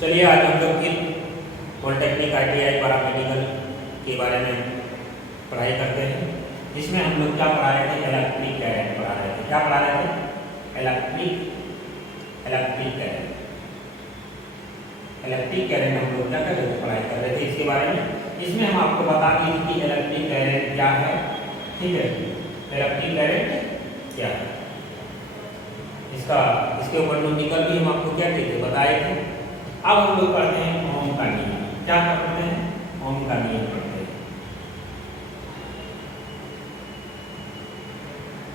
चलिए आज हम लोग फिर पॉलिटेक्निक ITI पैरामेडिकल के बारे में पढ़ाई करते हैं। इसमें हम लोग क्या पढ़ा रहे थे, इलेक्ट्रिक करंट पढ़ा रहे थे। क्या पढ़ा रहे थे? इलेक्ट्रिक करंट हम लोग क्या कर रहे थे, पढ़ाई कर रहे थे इसके बारे में। इसमें हम आपको बता दिए कि इलेक्ट्रिक करंट क्या है, ठीक है। इलेक्ट्रिक करंट क्या है, इसके ऊपर न्यूमेरिकल भी हम आपको क्या कहते बताए थे। अब हम लोग पढ़ते हैं ओम का नियम। क्या पढ़ते हैं? ओम का नियम पढ़ते हैं।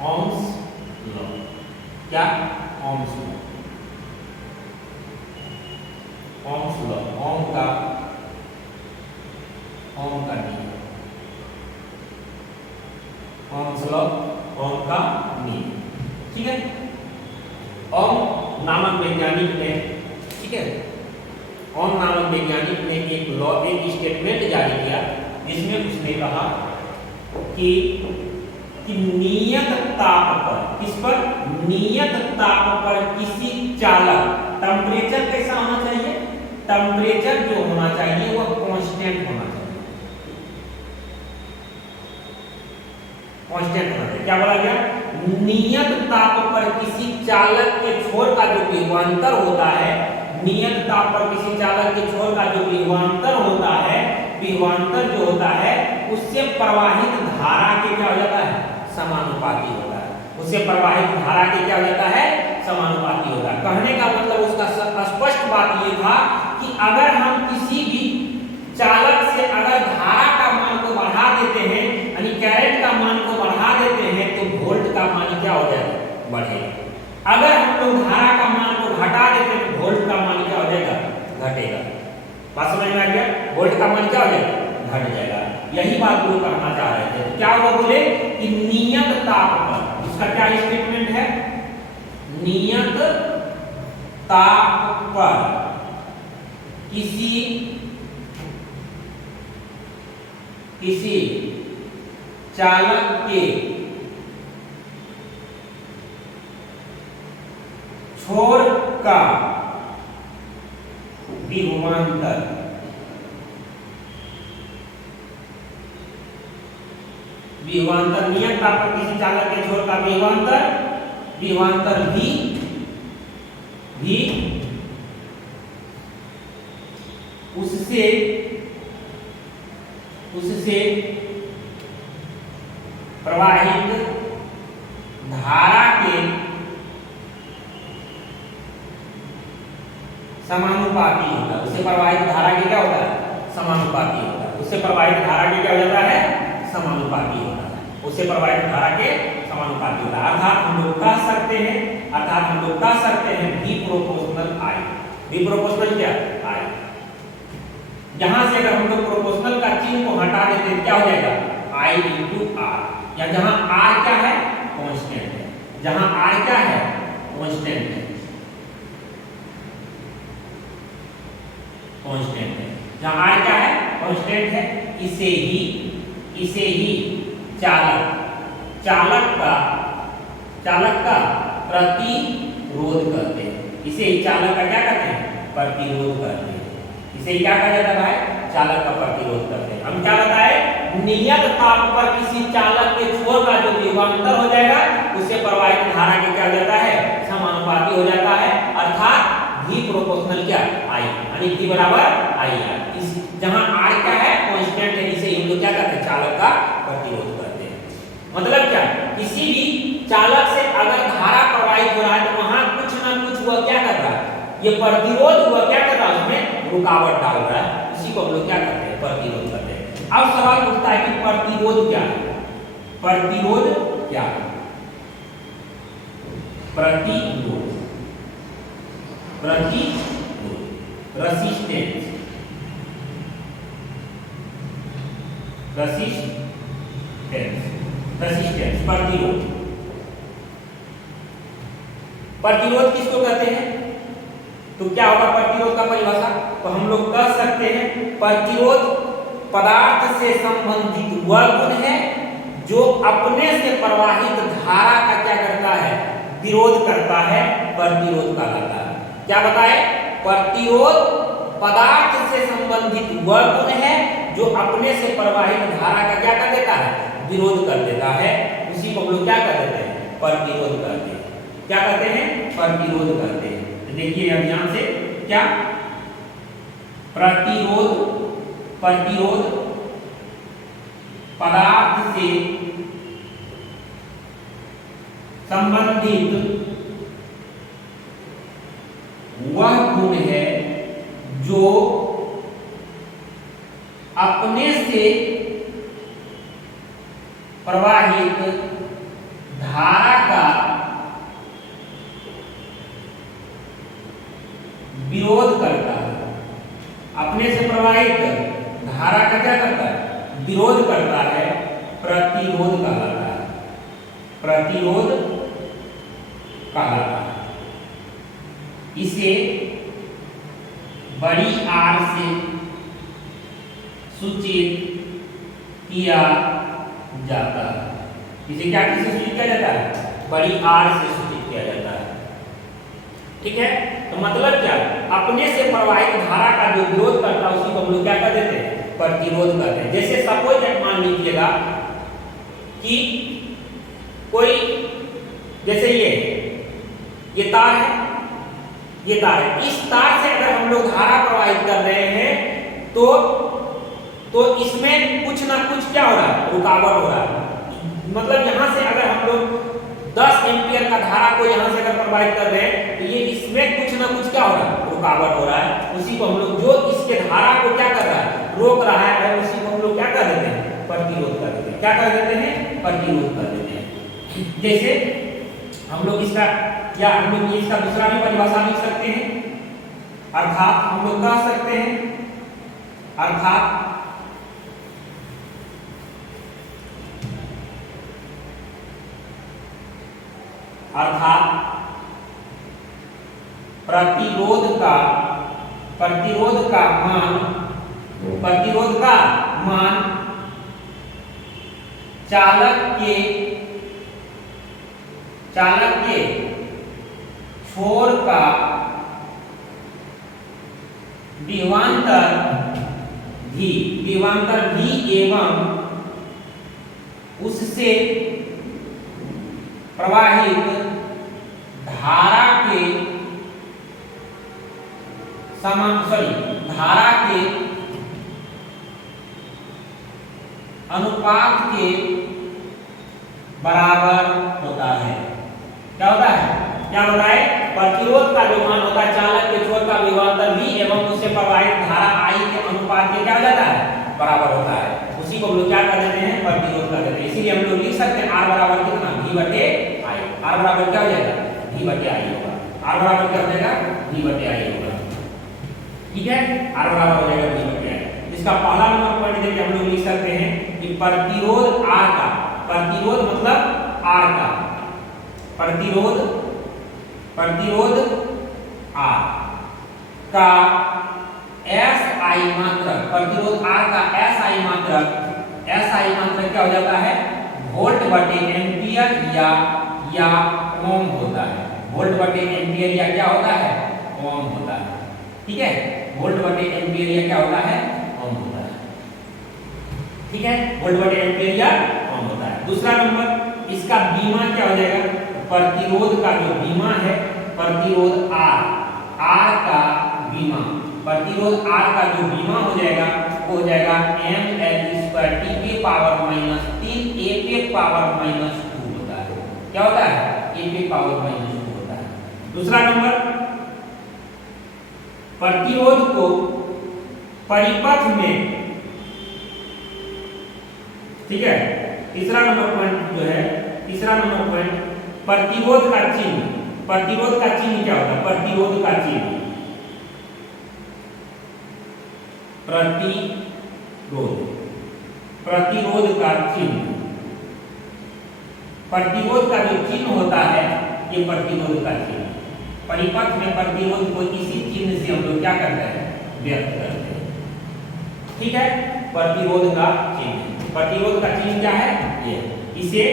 Ohm's law. क्या? Ohm's law. Ohm's law, Ohm का नियम। ओम्स लॉ, ओम का नियम, ठीक है। ओम नामक वैज्ञानिक ने, ठीक है, ओम नामक वैज्ञानिक ने एक लॉ, एक स्टेटमेंट जारी किया जिसमें उसने कहा कि नियत ताप पर, किस पर? नियत ताप पर किसी चालक, टेम्परेचर कैसा होना चाहिए? टेम्परेचर जो होना चाहिए वह कांस्टेंट होना चाहिए। कांस्टेंट होना चाहिए। क्या बोला गया? नियत ताप पर किसी चालक के छोर का जो विभवांतर होता है, नियत ताप पर किसी चालक के छोर का जो विभवांतर होता है, विभवांतर जो होता है उससे प्रवाहित धारा के क्या हो जाता है? समानुपाती होता है। उससे प्रवाहित धारा के क्या हो जाता है? समानुपाती होता है। कहने का मतलब उसका स्पष्ट बात ये था कि अगर हम किसी भी चालक से अगर धारा का मान को बढ़ा देते हैं, यानी करंट का मान को बढ़ा देते हैं, तो वोल्ट का मान क्या हो जाएगा? बढ़ेगा। अगर हम लोग धारा का मान को घटा देते हैं तो वोल्ट का मान क्या हो जाएगा? घटेगा। बात समझ में आ गया? वोल्ट का मान क्या हो जाएगा? घट जाएगा। यही बात वो कहना चाह रहे थे। क्या वो बोले कि नियत ताप पर, इसका क्या स्टेटमेंट है? नियत ताप पर किसी चालक के छोर का विभवांतर नियत ताप पर किसी चालक के छोर का विभवांतर भी उससे प्रवाहित धारा के समानुपाती होता है। उससे प्रवाहित धारा के क्या होता है? समानुपाती होता है। उससे प्रवाहित धारा के क्या हो जाता है? समानुपाती होता है। उससे प्रवाहित धारा के समानुपाती होता है। अर्थात हम लोग कह सकते हैं V proportional I। V proportional क्या? I। यहां से अगर हम लोग प्रोपोर्शनल का चिन्ह को हटा देते हैं क्या हो जाएगा? I into R। या जहां R क्या है? कांस्टेंट है। जहां R क्या है? कांस्टेंट है। कांस्टेंट है। जहां R क्या है? कांस्टेंट है। इसे ही चालक का प्रतिरोध कहते हैं। इसे ही चालक का क्या कहते हैं? प्रतिरोध कहते हैं। इसे क्या कहा जाता है भाई? चालक का प्रतिरोध करते हैं। हम क्या बताए? नियत ताप पर किसी चालक के छोर का जो विभवांतर हो जाएगा उससे प्रवाहित धारा के क्या हो जाता है? समानुपाती हो जाता है। अर्थात V प्रोपोर्शनल क्या? I, यानी V बराबर IR। इस जहां R क्या है? कांस्टेंट है। इसे हम लोग क्या करते हैं? चालक का प्रतिरोध करते हैं। मतलब क्या? किसी भी चालक से अगर धारा प्रवाहित हो रहा है तो वहां कुछ ना कुछ वह क्या कर रहा है? ये प्रतिरोध हुआ क्या कर रहा है? उसमें रुकावट डाल रहा है। इसी को हम लोग क्या करते हैं? प्रतिरोध करते हैं। अब सवाल उठता है कि प्रतिरोध क्या है? प्रतिरोध क्या है? रेजिस्टेंस प्रतिरोध किसको कहते हैं? तो क्या होगा प्रतिरोध का परिभाषा? तो हम लोग कह सकते हैं प्रतिरोध पदार्थ से संबंधित वह गुण है जो अपने से प्रवाहित धारा का क्या करता है? विरोध करता है, प्रतिरोध कहलाता है। क्या बताए? प्रतिरोध पदार्थ से संबंधित वह गुण है जो अपने से प्रवाहित धारा का क्या कर देता है, विरोध कर देता है। उसी को हम लोग क्या कर देते हैं, प्रतिरोध करते हैं। क्या करते हैं, प्रतिरोध करते हैं। तो देखिए अब ध्यान से, क्या प्रतिरोध, प्रतिरोध पदार्थ से संबंधित वह गुण है जो अपने से प्रवाहित धारा का विरोध करता है। अपने से प्रवाहित धारा का क्या करता है, विरोध करता है, प्रतिरोध कहलाता है, प्रतिरोध कहलाता है। इसे बड़ी आर से सूचित किया जाता है। इसे क्या किससे सूचित किया जाता है, बड़ी आर से सूचित किया जाता है। ठीक है, तो मतलब क्या, अपने से प्रवाहित धारा का जो विरोध करता है उसी को हम लोग क्या कर देते हैं, प्रतिरोध करते हैं। जैसे सपोज मान लीजिएगा कि कोई, जैसे ये तार है, ये तार है, इस तार से अगर हम लोग धारा प्रवाहित कर रहे हैं तो इसमें कुछ ना कुछ क्या हो रहा है, रुकावट हो रहा है। मतलब यहां से अगर हम लोग 10 एम्पियर का धारा को यहां से अगर प्रवाहित कर रहे हैं तो ये इसमें कुछ ना कुछ क्या हो रहा है, रुकावट हो रहा है। उसी को हम लोग, जो इसके धारा को क्या कर रहा है, रोक रहा है, उसी को हम लोग क्या कर देते हैं, प्रतिरोध कर देते हैं। क्या कर देते हैं, प्रतिरोध कर देते हैं। जैसे हम लोग इसका, या हम लोग इसका दूसरा भी परिभाषा लिख सकते हैं, अर्थात हम लोग कह सकते हैं, अर्थात प्रतिरोध का मान चालक के छोर का विभवांतर भी एवं उससे प्रवाहित धारा के धारा के अनुपात के बराबर होता है। क्या होता है, क्या होता है, प्रतिरोध का जो मान होता है चालक के छोर का विभवांतर भी एवं उससे प्रवाहित धारा आई के अनुपात के क्या हो जाता है, बराबर होता है। उसी को हम लोग क्या कर देते हैं, प्रतिरोध कर देते हैं। इसीलिए हम लोग लिख सकते हैं R बराबर कितना, V बटे I। R बराबर क्या हो जाएगा, V बटे I होगा। R बराबर क्या हो जाएगा, V बटे I होगा। ठीक है, R बराबर हो जाएगा V बटे I। इसका पहला नंबर पॉइंट देखिए हम लोग लिख सकते हैं कि प्रतिरोध R का, प्रतिरोध मतलब R का, प्रतिरोध R का SI मात्रक, प्रतिरोध R का SI मात्रक क्या हो जाता है, वोल्ट बटे एम्पियर या ओम होता है। वोल्ट बटे एम्पियर या क्या होता है, ओम होता है। ठीक है, वोल्ट बटे एम्पियर या क्या होता है, ओम होता है। ठीक है, वोल्ट बटे एम्पियर या ओम होता है। दूसरा नंबर, इसका बीमा क्या हो जाएगा, प्रतिरोध का जो बीमा है, प्रतिरोध R का बीमा, प्रतिरोध R का जो बीमा हो जाएगा वो हो जाएगा mL² T के पावर -3 A के पावर -2 होता है। क्या होता है, A के पावर -2 होता है। दूसरा नंबर, प्रतिरोध को परिपथ में, ठीक है, तीसरा नंबर पॉइंट जो है, तीसरा नंबर पॉइंट, प्रतिरोध का चिन्ह, प्रतिरोध का चिन्ह क्या होता है, प्रतिरोध का चिन्ह, प्रतिरोध का चिन्ह, प्रतिरोध का जो चिन्ह होता है ये प्रतिरोध का चिन्ह, परिपथ में प्रतिरोध को इसी चिन्ह से हम लोग क्या करते हैं, व्यक्त करते हैं। ठीक है, प्रतिरोध का चिन्ह, प्रतिरोध का चिन्ह क्या है, ये, इसे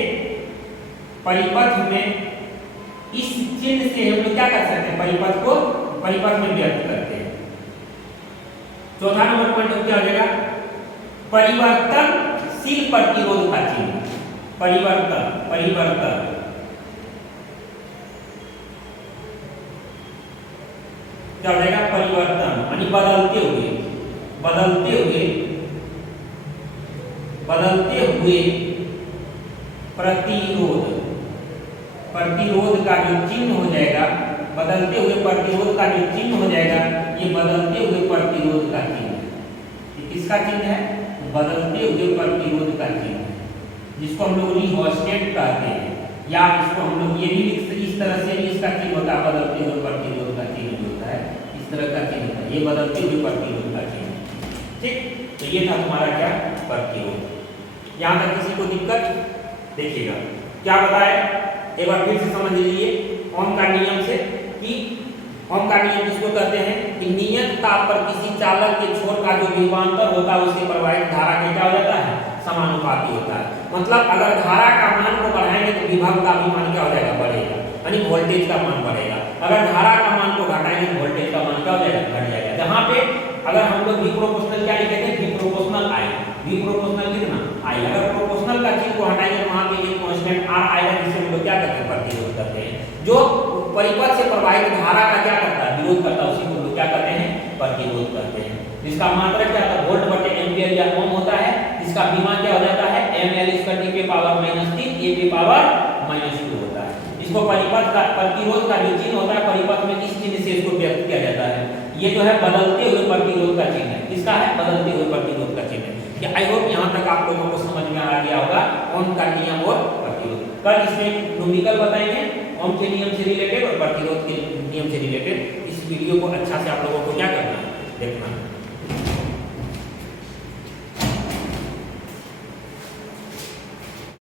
परिपथ में इस चिन्ह से हम लोग क्या कर सकते हैं, परिपथ को परिपथ में व्यक्त करते हैं। चौथा नंबर पॉइंट क्या हो जाएगा? परिवर्तनशील प्रतिरोध का चिन्ह। परिवर्तन क्या हो जाएगा? परिवर्तन यानी बदलते हुए प्रतिरोध का जो चिन्ह हो जाएगा, बदलते हुए प्रतिरोध का जो चिन्ह हो जाएगा, ये बदलते हुए प्रतिरोध का चिन्ह है। ये किसका चिन्ह है? बदलते हुए प्रतिरोध का चिन्ह है, जिसको हम लोग रिहोस्टेट कहते हैं, या इसको हम लोग ये भी इस तरह से भी इसका चिन्ह होता है, बदलते हुए प्रतिरोध का चिन्ह जो होता है इस तरह का चिन्ह होता है, ये बदलते हुए प्रतिरोध का चिन्ह। ठीक, तो ये था तुम्हारा क्या? प्रतिरोध। यहाँ तक किसी को दिक्कत? देखिएगा क्या बताया, एक बार फिर से समझ लीजिए ओम का नियम से कि ओम का नियम किसको कहते हैं कि नियत ताप पर किसी चालक के छोर का जो विभवांतर होता है उससे प्रवाहित धारा के क्या हो जाता है? समानुपाती होता है। मतलब अगर धारा का मान को बढ़ाएंगे तो विभव का भी मान क्या हो जाएगा? बढ़ेगा, यानी वोल्टेज का मान बढ़ेगा। अगर धारा का मान को घटाएंगे तो वोल्टेज का मान क्या हो जाएगा? घट जाएगा। जहाँ पे अगर हम लोग V प्रोपोर्शनल क्या लिखते हैं? V proportional I, V proportional कितना? I। अगर प्रोपोर्शनल का चिन्ह को हटाएंगे तो वहाँ पे एक कांस्टेंट R आएगा, जिससे हम लोग क्या करते हैं? प्रतिरोध करते हैं। जो परिपथ से प्रवाहित धारा का क्या करता है? विरोध करता है, उसी को लोग क्या करते हैं? प्रतिरोध करते हैं। जिसका मात्रक क्या होता है? वोल्ट बटे एम्पियर या ओम होता है। इसका विमान क्या हो जाता है? ml² के पावर -3 a के पावर -2 होता है। इसको परिपथ का प्रतिरोध का जो चिन्ह होता है, परिपथ में किस चिन्ह से इसको व्यक्त किया जाता है? ये जो है बदलते हुए प्रतिरोध का चिन्ह है। किसका है? बदलते हुए प्रतिरोध का चिन्ह है। कि आई होप यहाँ तक आप लोगों को समझ में आ गया होगा ओम का नियम और प्रतिरोध। कल इसमें न्यूमेरिकल बताएंगे ओम के नियम से रिलेटेड और प्रतिरोध के नियम से रिलेटेड। इस वीडियो को अच्छा से आप लोगों को क्या करना है? देखना है।